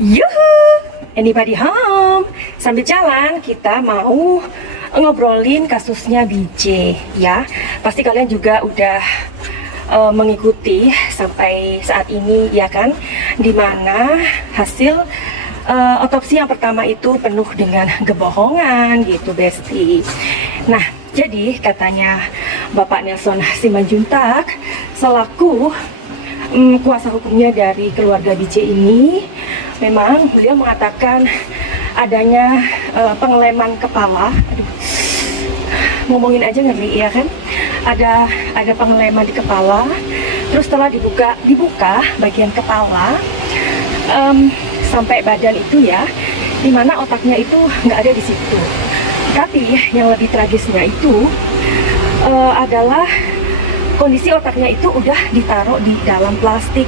Yuhu, anybody home? Sambil jalan kita mau ngobrolin kasusnya BJ ya. Pasti kalian juga udah mengikuti sampai saat ini ya kan, dimana hasil otopsi yang pertama itu penuh dengan kebohongan gitu Besti. Nah, jadi katanya Bapak Nelson Simanjuntak selaku kuasa hukumnya dari keluarga BJ ini, memang beliau mengatakan adanya pengeleman kepala. Aduh, ngomongin aja ngeri ya kan, ada pengeleman di kepala. Terus setelah dibuka bagian kepala sampai badan itu ya, dimana otaknya itu nggak ada di situ. Tapi yang lebih tragisnya itu adalah kondisi otaknya itu udah ditaruh di dalam plastik.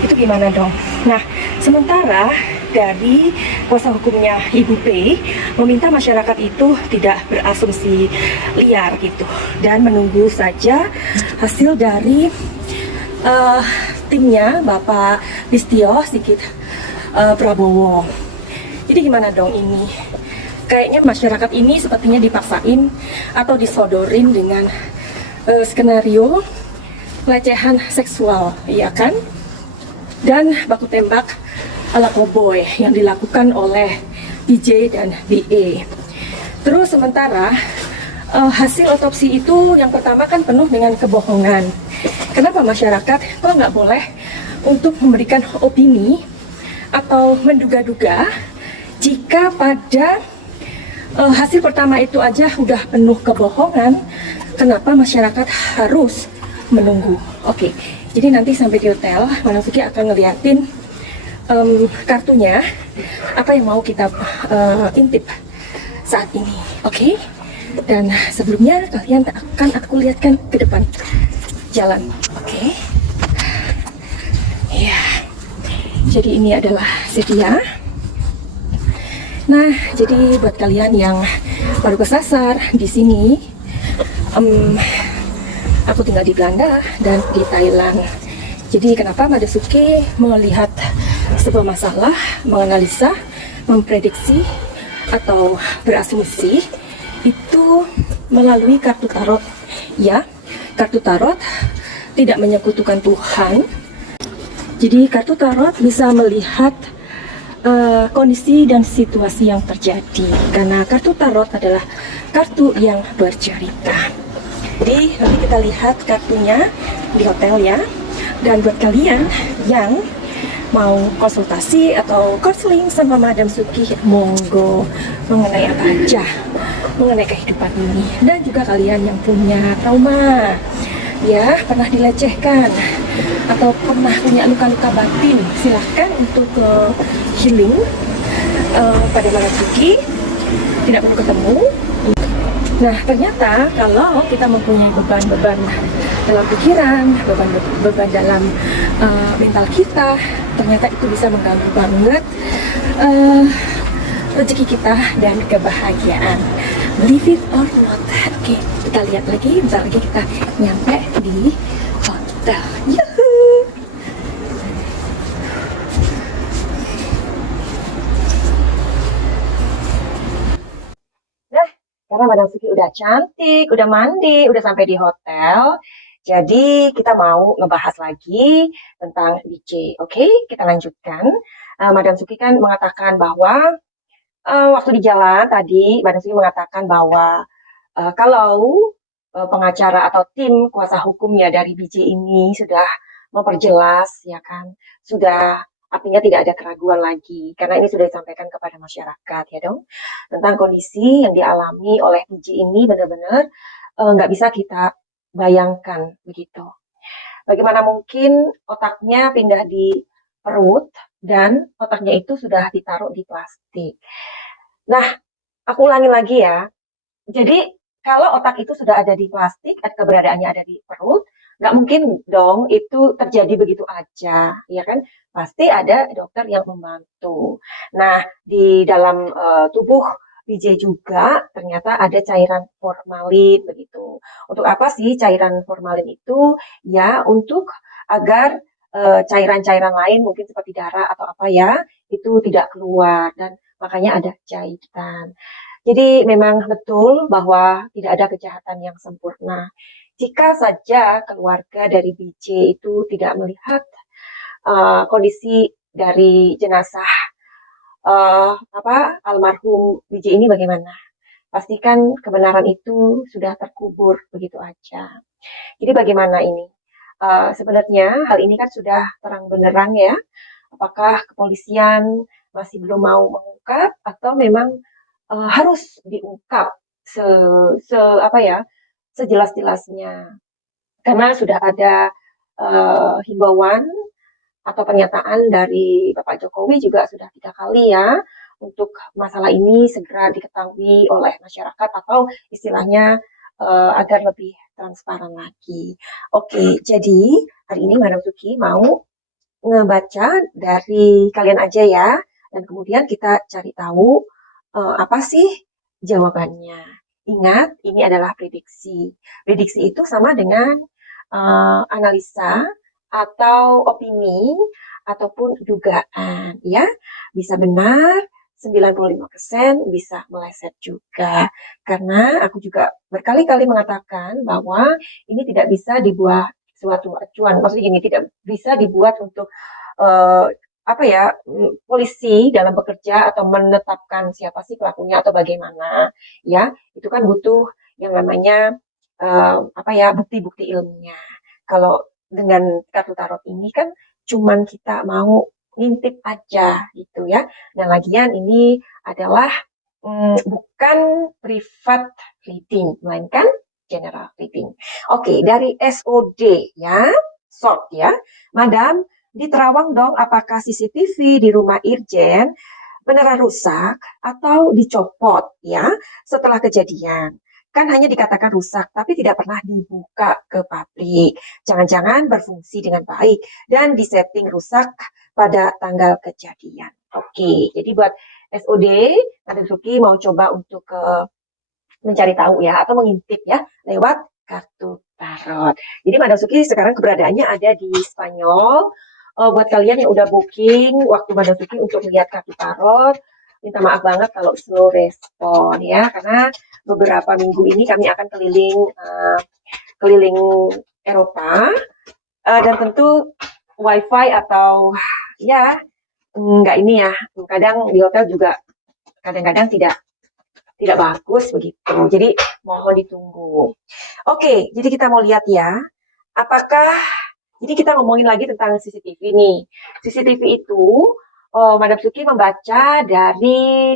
Itu gimana dong? Nah, sementara dari kuasa hukumnya Ibu P meminta masyarakat itu tidak berasumsi liar gitu dan menunggu saja hasil dari timnya Bapak Listio Sigit Prabowo. Jadi gimana dong ini? Kayaknya masyarakat ini sepertinya dipaksain atau disodorin dengan skenario pelecehan seksual, ya kan? Dan baku tembak ala cowboy yang dilakukan oleh BJ dan BA. Terus sementara hasil otopsi itu yang pertama kan penuh dengan kebohongan. Kenapa masyarakat kok nggak boleh untuk memberikan opini atau menduga-duga jika pada hasil pertama itu aja udah penuh kebohongan? Kenapa masyarakat harus menunggu? Oke, jadi nanti sampai di hotel, Madam Suki akan ngeliatin kartunya apa yang mau kita intip saat ini, oke? Dan sebelumnya kalian akan aku lihatkan ke depan jalan, oke? Ya, jadi ini adalah sedia. Nah, jadi buat kalian yang baru kesasar di sini, aku tinggal di Belanda dan di Thailand. Jadi kenapa Madam Suki melihat sebuah masalah, menganalisa, memprediksi atau berasumsi itu melalui kartu tarot ya. Kartu tarot tidak menyekutukan Tuhan. Jadi kartu tarot bisa melihat kondisi dan situasi yang terjadi, karena kartu tarot adalah kartu yang bercerita. Jadi nanti kita lihat kartunya di hotel ya. Dan buat kalian yang mau konsultasi atau konseling sama Madam Suki, monggo, mengenai apa aja, mengenai kehidupan ini. Dan juga kalian yang punya trauma, ya, pernah dilecehkan atau pernah punya luka-luka batin, silahkan untuk healing pada Madam Suki, tidak perlu ketemu. Nah, ternyata kalau kita mempunyai beban-beban dalam pikiran, beban dalam mental kita, ternyata itu bisa mengganggu banget rezeki kita dan kebahagiaan. Believe it or not. Oke, kita lihat lagi, bentar lagi kita nyampe di hotel. Yuhuu! Karena Madam Suki udah cantik, udah mandi, udah sampai di hotel. Jadi kita mau ngebahas lagi tentang BJ. Oke, kita lanjutkan. Madam Suki kan mengatakan bahwa waktu di jalan tadi, Madam Suki mengatakan bahwa kalau pengacara atau tim kuasa hukumnya dari BJ ini sudah memperjelas, ya kan, sudah, artinya tidak ada keraguan lagi, karena ini sudah disampaikan kepada masyarakat, ya dong, tentang kondisi yang dialami oleh BJ ini benar-benar nggak bisa kita bayangkan begitu. Bagaimana mungkin otaknya pindah di perut dan otaknya itu sudah ditaruh di plastik. Nah, aku ulangi lagi ya. Jadi kalau otak itu sudah ada di plastik, keberadaannya ada di perut, nggak mungkin dong itu terjadi begitu aja, ya kan? Pasti ada dokter yang membantu. Nah, di dalam tubuh BJ juga ternyata ada cairan formalin begitu. Untuk apa sih cairan formalin itu? Ya, untuk agar cairan-cairan lain mungkin seperti darah atau apa ya, itu itu tidak keluar dan makanya ada jahitan. Jadi memang betul bahwa tidak ada kejahatan yang sempurna. Jika saja keluarga dari BJ itu tidak melihat kondisi dari jenazah almarhum BJ ini bagaimana, pastikan kebenaran itu sudah terkubur begitu aja. Jadi bagaimana ini? Sebenarnya hal ini kan sudah terang benderang ya. Apakah kepolisian masih belum mau mengungkap atau memang harus diungkap se, se apa ya sejelas-jelasnya? Karena sudah ada himbauan atau pernyataan dari Bapak Jokowi juga sudah 3 kali ya untuk masalah ini segera diketahui oleh masyarakat atau istilahnya agar lebih transparan lagi. Oke, jadi hari ini Madam Suki mau ngebaca dari kalian aja ya, dan kemudian kita cari tahu apa sih jawabannya. Ingat, ini adalah prediksi. Prediksi itu sama dengan analisa atau opini ataupun dugaan ya. Bisa benar 95%, bisa meleset juga. Karena aku juga berkali-kali mengatakan bahwa ini tidak bisa dibuat suatu acuan. Maksudnya gini, tidak bisa dibuat untuk uh, polisi dalam bekerja atau menetapkan siapa sih pelakunya atau bagaimana ya, itu kan butuh yang namanya bukti-bukti ilmiah. Kalau dengan kartu tarot ini kan cuman kita mau ngintip aja gitu ya. Dan lagian ini adalah bukan private reading, melainkan general reading. Oke, dari SOD ya, short ya. Madam, di Terawang dong, apakah CCTV di rumah Irjen beneran rusak atau dicopot ya setelah kejadian? Kan hanya dikatakan rusak, tapi tidak pernah dibuka ke publik. Jangan-jangan berfungsi dengan baik dan disetting rusak pada tanggal kejadian. Oke, jadi buat SOD, Madam Suki mau coba untuk mencari tahu ya, atau mengintip ya, lewat kartu tarot. Jadi Madam Suki sekarang keberadaannya ada di Spanyol. Buat kalian yang udah booking waktu Madam Suki untuk melihat kartu tarot, minta maaf banget kalau slow respon ya, karena beberapa minggu ini kami akan keliling Eropa, dan tentu wifi atau ya nggak ini ya, kadang di hotel juga kadang-kadang tidak bagus begitu. Jadi mohon ditunggu. Oke, jadi kita mau lihat ya, apakah jadi kita ngomongin lagi tentang CCTV nih. CCTV itu Madam Suki membaca dari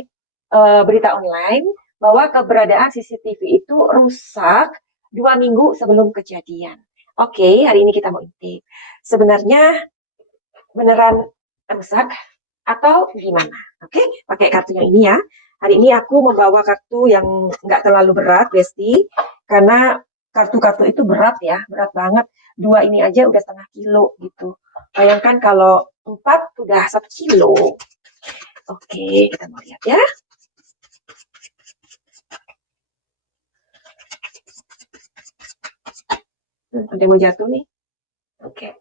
berita online bahwa keberadaan CCTV itu rusak 2 minggu sebelum kejadian. Oke, hari ini kita mau intip. Sebenarnya beneran rusak atau gimana? Oke, pakai kartu yang ini ya. Hari ini aku membawa kartu yang nggak terlalu berat, Besti, karena kartu-kartu itu berat ya, berat banget. 2 ini aja udah 0,5 kilo gitu. Bayangkan kalau 4 udah 1 kilo. Oke, kita mau lihat ya. Ada yang mau jatuh nih. Oke.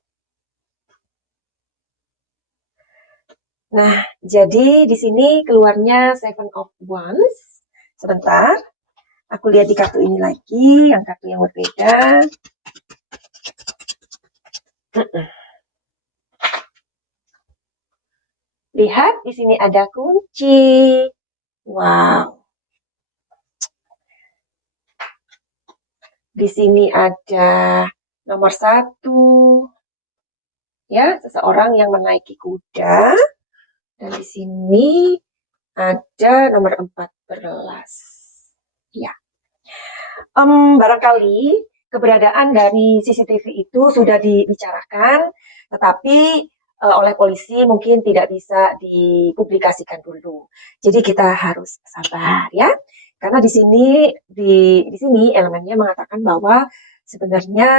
Nah, jadi di sini keluarnya Seven of Wands. Sebentar, aku lihat di kartu ini lagi, yang kartu yang berbeda. Lihat, di sini ada kunci. Wow. Di sini ada nomor 1. Ya, seseorang yang menaiki kuda. Dan di sini ada nomor 14. Ya. Barangkali keberadaan dari CCTV itu sudah dibicarakan, tetapi oleh polisi mungkin tidak bisa dipublikasikan dulu. Jadi kita harus sabar ya. Karena di sini elemennya mengatakan bahwa sebenarnya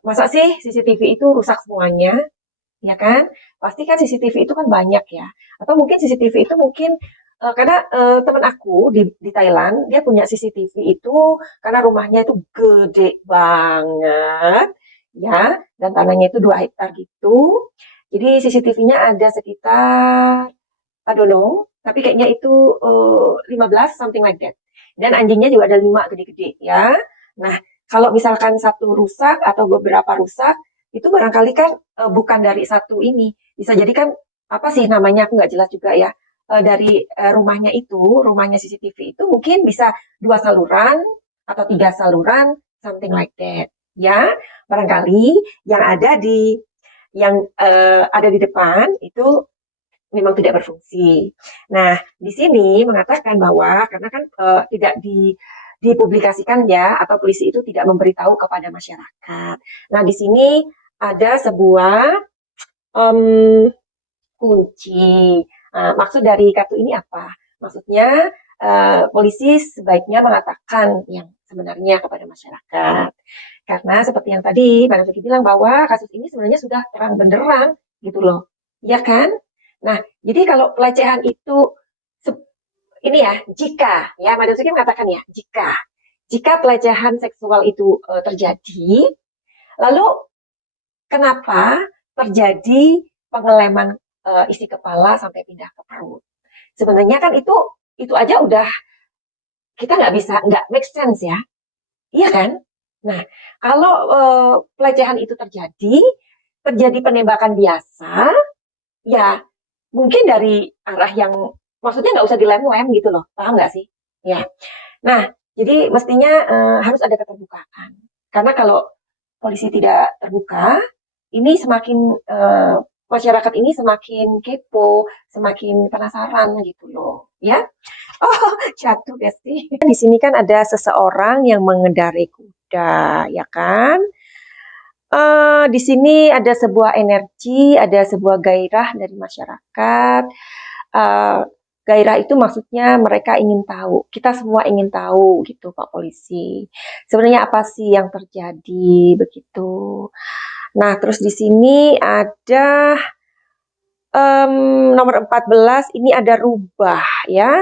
masa sih CCTV itu rusak semuanya, ya kan? Pasti kan CCTV itu kan banyak ya. Atau mungkin CCTV itu mungkin karena teman aku di Thailand, dia punya CCTV itu karena rumahnya itu gede banget, ya, dan tanahnya itu 2 hektar gitu. Jadi CCTV-nya ada sekitar, I don't know, tapi kayaknya itu 15, something like that. Dan anjingnya juga ada 5 gede-gede ya. Nah, kalau misalkan satu rusak atau beberapa rusak, itu barangkali kan bukan dari satu ini. Bisa jadi kan, apa sih namanya, aku nggak jelas juga ya. Dari rumahnya CCTV itu mungkin bisa 2 saluran atau 3 saluran, something like that. Ya, barangkali yang ada di depan itu memang tidak berfungsi. Nah, di sini mengatakan bahwa karena kan tidak dipublikasikan ya, atau polisi itu tidak memberitahu kepada masyarakat. Nah, di sini ada sebuah em, kunci. Maksud dari kartu ini apa? Maksudnya polisi sebaiknya mengatakan yang sebenarnya kepada masyarakat. Karena seperti yang tadi Mbak Nasuki bilang bahwa kasus ini sebenarnya sudah terang benderang gitu loh. Ya kan? Nah, jadi kalau pelecehan itu ini ya, jika Mbak Nasuki mengatakan ya, jika pelecehan seksual itu terjadi, lalu kenapa terjadi pengeleman isi kepala sampai pindah ke perut? Sebenarnya kan itu aja udah kita nggak make sense ya, iya kan? Nah, kalau pelecehan itu terjadi penembakan biasa, ya mungkin dari arah yang maksudnya nggak usah dilem-lem gitu loh, paham nggak sih? Ya. Nah, jadi mestinya harus ada keterbukaan. Karena kalau polisi tidak terbuka, ini semakin masyarakat ini semakin kepo, semakin penasaran gitu loh, ya. Oh, jatuh Besti. Di sini kan ada seseorang yang mengendarai kuda, ya kan? Di sini ada sebuah energi, ada sebuah gairah dari masyarakat. Uh, Gairah itu maksudnya mereka ingin tahu. Kita semua ingin tahu gitu, Pak Polisi. Sebenarnya apa sih yang terjadi begitu? Nah, terus di sini ada nomor 14, ini ada rubah ya.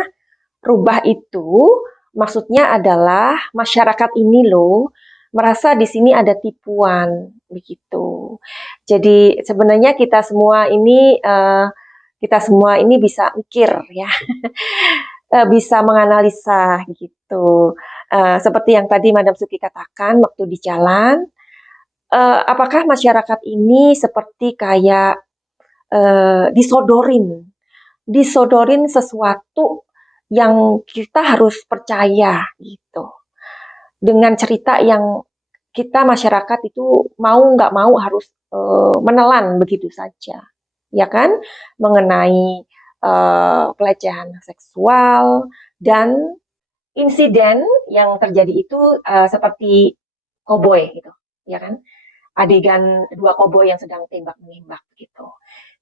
Rubah itu maksudnya adalah masyarakat ini loh merasa di sini ada tipuan begitu. Jadi sebenarnya kita semua ini bisa mikir ya, bisa menganalisa gitu. Seperti yang tadi Madam Suki katakan waktu di jalan, apakah masyarakat ini seperti kayak disodorin sesuatu yang kita harus percaya gitu. Dengan cerita yang kita masyarakat itu mau nggak mau harus menelan begitu saja, ya kan? Mengenai pelecehan seksual dan insiden yang terjadi itu seperti koboi gitu, ya kan? Adegan 2 koboi yang sedang tembak menembak gitu.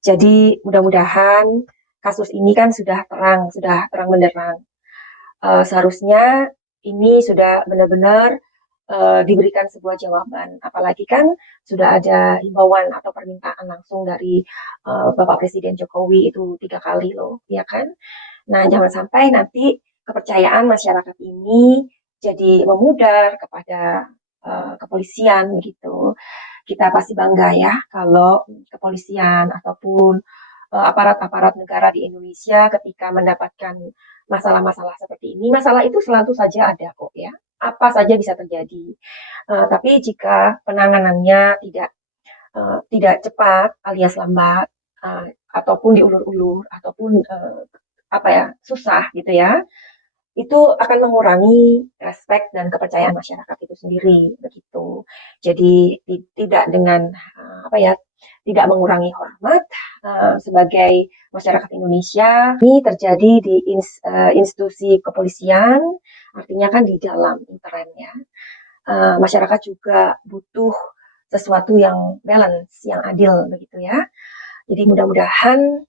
Jadi mudah-mudahan kasus ini kan sudah terang benderang. Seharusnya ini sudah benar-benar diberikan sebuah jawaban. Apalagi kan sudah ada himbauan atau permintaan langsung dari Bapak Presiden Jokowi itu 3 kali loh, ya kan? Nah, jangan sampai nanti kepercayaan masyarakat ini jadi memudar kepada kepolisian begitu. Kita pasti bangga ya kalau kepolisian ataupun aparat-aparat negara di Indonesia ketika mendapatkan masalah-masalah seperti ini, masalah itu selalu saja ada kok ya. Apa saja bisa terjadi. Tapi jika penanganannya tidak cepat alias lambat ataupun diulur-ulur ataupun apa ya susah gitu ya, itu akan mengurangi respek dan kepercayaan masyarakat itu sendiri begitu. Jadi tidak dengan apa ya, tidak mengurangi hormat sebagai masyarakat Indonesia. Ini terjadi di institusi kepolisian, artinya kan di dalam internnya. Masyarakat juga butuh sesuatu yang balance, yang adil begitu ya. Jadi mudah-mudahan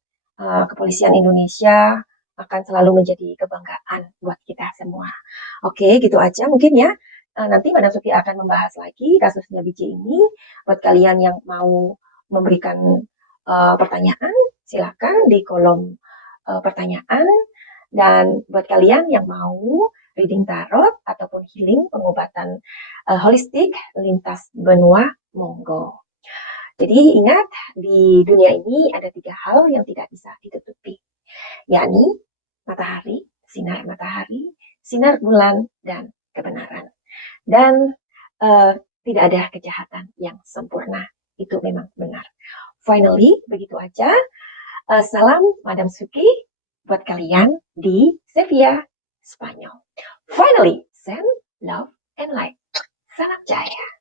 kepolisian Indonesia akan selalu menjadi kebanggaan buat kita semua. Oke, gitu aja mungkin ya. Nanti Mbak Nasuki akan membahas lagi kasusnya BJ ini. Buat kalian yang mau memberikan pertanyaan, silakan di kolom pertanyaan. Dan buat kalian yang mau reading tarot ataupun healing pengobatan holistik lintas benua, monggo. Jadi ingat, di dunia ini ada 3 hal yang tidak bisa ditutupi, yakni matahari, sinar bulan, dan kebenaran. Dan tidak ada kejahatan yang sempurna. Itu memang benar. Finally, begitu aja. Salam Madam Suki buat kalian di Sevilla, Spanyol. Finally, send love and light. Salam jaya.